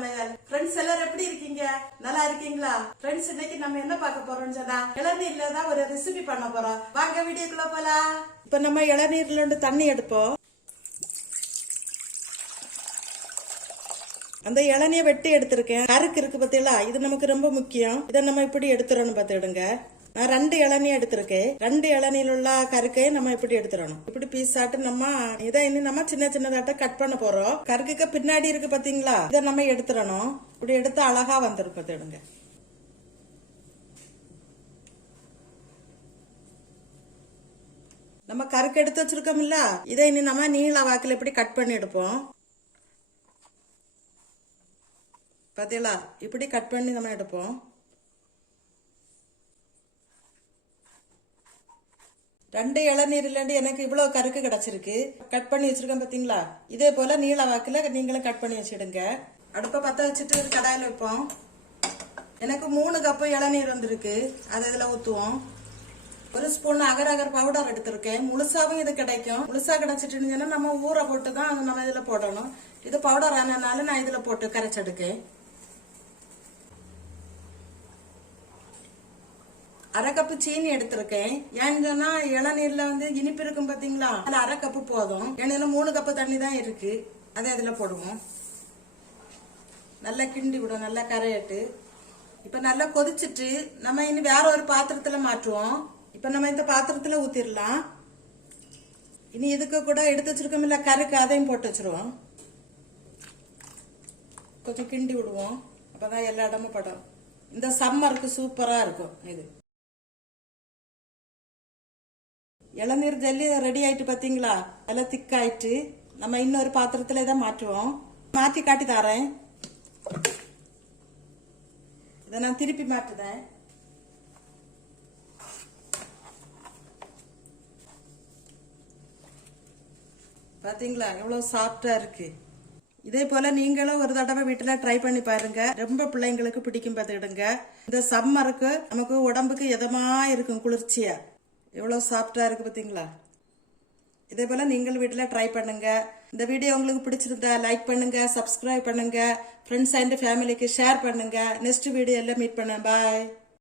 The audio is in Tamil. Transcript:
சமையல். ஃப்ரெண்ட்ஸ் எல்லாரும் எப்படி இருக்கீங்க? நல்லா இருக்கீங்களா? ஃப்ரெண்ட்ஸ் இன்னைக்கு நம்ம என்ன பார்க்க போறோம்னு சொன்னா இளநீர்ல தான் ஒரு ரெசிபி பண்ண போறோம். வாங்க வீடியோக்குள்ள போலாம். இப்ப நம்ம இளநீர்ல இருந்து தண்ணி எடுப்போம். அந்த இளநியை வெட்டி எடுத்திருக்கேன். கருக்கு இருக்கு பாத்தீங்களா, இது நமக்கு ரொம்ப முக்கியம். இதை நம்ம இப்படி எடுத்துறோம் பாத்துடுங்க. நான் 2 இளநீ எடுத்திருக்கேன். 2 இளநீல உள்ள கருக்கையை நம்ம இப்படி எடுத்துடணும். இப்படி பீஸ் ஆட்டு நம்ம இதை இனி நம்ம சின்ன சின்னதாட்ட கட் பண்ண போறோம். கருக்குக்கு பின்னாடி இருக்கு பாத்தீங்களா, இதை நம்ம எடுத்துடணும். இப்படி எடுத்து அழகா வந்துடும் பாத்துடுங்க. நம்ம கருக்கு எடுத்து வச்சிருக்கோம்ல, இதை இனி நம்ம நீள வாக்குல இப்படி கட் பண்ணி எடுப்போம். பாத்தீங்களா, இப்படி கட் பண்ணி நம்ம எடுப்போம். 2 இளநீர்ல எனக்கு இவ்வளவு கருக்கு கிடைச்சிருக்கு. கட் பண்ணி வச்சிருக்கேன் பாத்தீங்களா. இதே போல நீள வாக்குல நீங்களும் கட் பண்ணி வச்சிடுங்க. அடுப்ப பத்த வச்சுட்டு ஒரு கடாயில வைப்போம். எனக்கு 3 கப்பு இளநீர் வந்திருக்கு. அதை இதுல ஊத்துவோம். 1 ஸ்பூன் அகர் அகர் பவுடர் எடுத்திருக்கேன். முழுசாவும் இது கிடைக்கும். முழுசா கிடைச்சிட்டு நம்ம ஊற போட்டு தான் நம்ம இதுல போடணும். இது பவுடர் ஆனதுனால நான் இதுல போட்டு கரைச்செடுக்கேன். 1/2 கப்பு சீனி எடுத்திருக்கேன். ஏன்னு சொன்னா இளநீர்ல இனிப்பு இருக்கும் பாத்தீங்களா, அதுல 1/2 கப்பு போதும். ஏன்னா 3 கப்பு தண்ணி தான் இருக்கு. அதை அதுல போடுவோம். நல்லா கிண்டி விடும், நல்லா கரையட்டு. இப்ப நல்லா கொதிச்சுட்டு நம்ம இனி வேற ஒரு பாத்திரத்துல மாற்றுவோம். இப்ப நம்ம இந்த பாத்திரத்துல ஊத்திடலாம். இனி இதுக்கு கூட எடுத்து வச்சிருக்கோம் இல்ல கருக்கு, அதையும் போட்டு வச்சிருவோம். கொஞ்சம் கிண்டி விடுவோம். அப்பதான் எல்லா இடமும் படும். இந்த சம்மருக்கு சூப்பரா இருக்கும். இது இளநீர் ஜல்லி ரெடி ஆயிட்டு பாத்தீங்களா, நல்லா திக்காயிட்டு. நம்ம இன்னொரு பாத்திரத்துல இதை மாற்றுவோம். மாற்றி காட்டி தரேன். இதை நான் திருப்பி மாட்டுதேன். பாத்தீங்களா எவ்வளவு சாஃப்டா இருக்கு. இதே போல நீங்களும் ஒரு தடவை வீட்டுல ட்ரை பண்ணி பாருங்க. ரொம்ப பிள்ளைங்களுக்கு பிடிக்கும் பார்த்துடுங்க. இந்த சம்மருக்கு நமக்கு உடம்புக்கு இதமா இருக்கும், குளிர்ச்சியா. எவ்வளவு சாஃப்டா இருக்கு பாத்தீங்களா. இதே போல நீங்களும் வீட்டுல ட்ரை பண்ணுங்க. இந்த வீடியோ உங்களுக்கு பிடிச்சிருந்தா லைக் பண்ணுங்க, சப்ஸ்கிரைப் பண்ணுங்க, ஃப்ரெண்ட்ஸ் அண்ட் ஃபேமிலிக்கு ஷேர் பண்ணுங்க. நெக்ஸ்ட் வீடியோல மீட் பண்ண. பாய்.